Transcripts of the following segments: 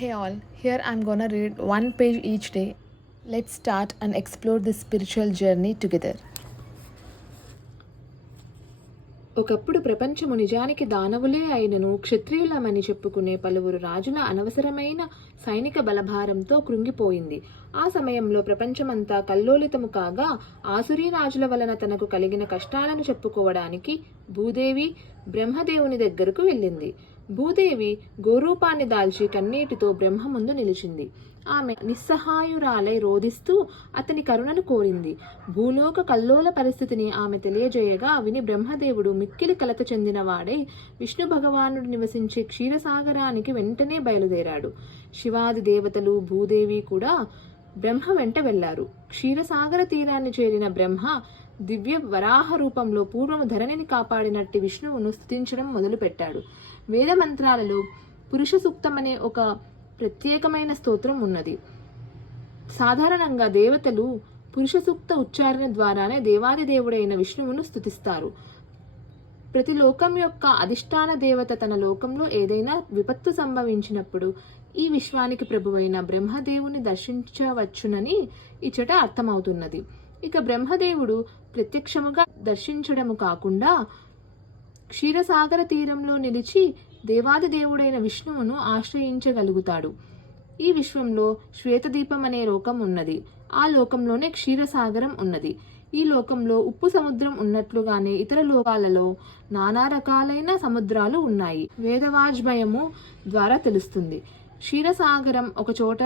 Hey all, here I'm gonna read one page each day. Let's start and explore this spiritual journey together. ఒకప్పుడు ప్రపంచము నిజానికి దానవులే అయినను క్షత్రియులమని చెప్పుకునే పలువురు రాజుల అనవసరమైన సైనిక బలభారంతో కృంగిపోయింది. ఆ సమయంలో ప్రపంచమంతా కల్లోలితము కాగా ఆసురీ రాజుల వలన తనకు కలిగిన కష్టాలను చెప్పుకోవడానికి భూదేవి బ్రహ్మదేవుని దగ్గరకు వెళ్ళింది. భూదేవి గోరూపాన్ని దాల్చి కన్నీటితో బ్రహ్మ ముందు నిలిచింది. ఆమె నిస్సహాయురాలై రోధిస్తూ అతని కరుణను కోరింది. భూలోక కల్లోల పరిస్థితిని ఆమె తెలియజేయగా విని బ్రహ్మదేవుడు మిక్కిలి కలత చెందినవాడై విష్ణు భగవానుడు నివసించే క్షీరసాగరానికి వెంటనే బయలుదేరాడు. శివాది దేవతలు భూదేవి కూడా బ్రహ్మ వెంట వెళ్లారు. క్షీరసాగర తీరాన్ని చేరిన బ్రహ్మ దివ్య వరాహ రూపంలో పూర్వము ధరణిని కాపాడినట్టి విష్ణువును స్తుతించడం మొదలుపెట్టాడు. వేద మంత్రాలలో పురుష సూక్తమనే ఒక ప్రత్యేకమైన స్తోత్రం ఉన్నది. సాధారణంగా దేవతలు పురుష సూక్త ఉచ్చారణ ద్వారానే దేవాది దేవుడైన విష్ణువును స్తుతిస్తారు. ప్రతి లోకం యొక్క అధిష్టాన దేవత తన లోకంలో ఏదైనా విపత్తు సంభవించినప్పుడు ఈ విశ్వానికి ప్రభువైన బ్రహ్మదేవుని దర్శించవచ్చునని ఇచ్చట అర్థమవుతున్నది. ఇక బ్రహ్మదేవుడు ప్రత్యక్షముగా దర్శించడము కాకుండా క్షీరసాగర తీరంలో నిలిచి దేవాది దేవుడైన విష్ణువును ఆశ్రయించగలుగుతాడు. ఈ విశ్వంలో శ్వేతదీపం అనే లోకం ఉన్నది. ఆ లోకంలోనే క్షీరసాగరం ఉన్నది. ఈ లోకంలో ఉప్పు సముద్రం ఉన్నట్లుగానే ఇతర లోకాలలో నానా రకాలైన సముద్రాలు ఉన్నాయి. వేదవాజ్మయము ద్వారా తెలుస్తుంది. క్షీరసాగరం ఒక చోట,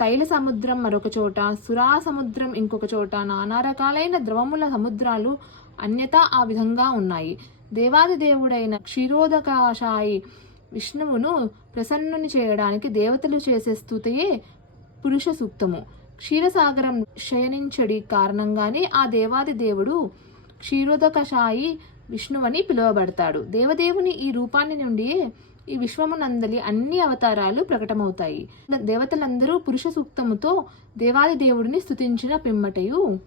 తైల సముద్రం మరొక చోట, సురా సముద్రం ఇంకొక చోట, నానా రకాలైన ద్రవముల సముద్రాలు అన్యతా ఆ విధంగా ఉన్నాయి. దేవాది దేవుడైన క్షీరోదకాశాయి విష్ణువును ప్రసన్నుని చేయడానికి దేవతలు చేసే స్తుతియే పురుష సూక్తము. క్షీరసాగరం శయనించడి కారణంగానే ఆ దేవాది దేవుడు క్షీరోదకశాయి విష్ణువని పిలువబడతాడు. దేవదేవుని ఈ రూపాన్ని నుండియే ఈ విశ్వమునందలి అన్ని అవతారాలు ప్రకటమవుతాయి. దేవతలందరూ పురుష సూక్తముతో దేవాది దేవుడిని స్తుతించిన పిమ్మటయు